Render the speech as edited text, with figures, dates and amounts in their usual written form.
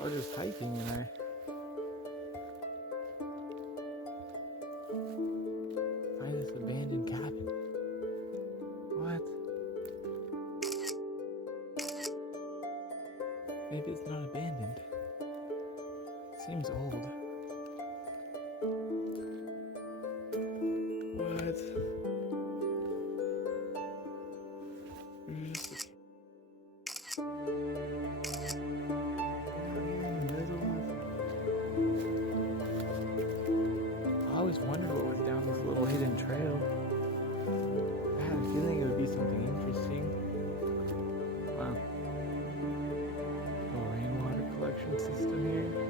I was just hiking and I find this abandoned cabin. What? Maybe it's not abandoned. It seems old. What? There's just I always wondered what was down this little hidden trail. I had a feeling it would be something interesting. Wow. Little rainwater collection system here.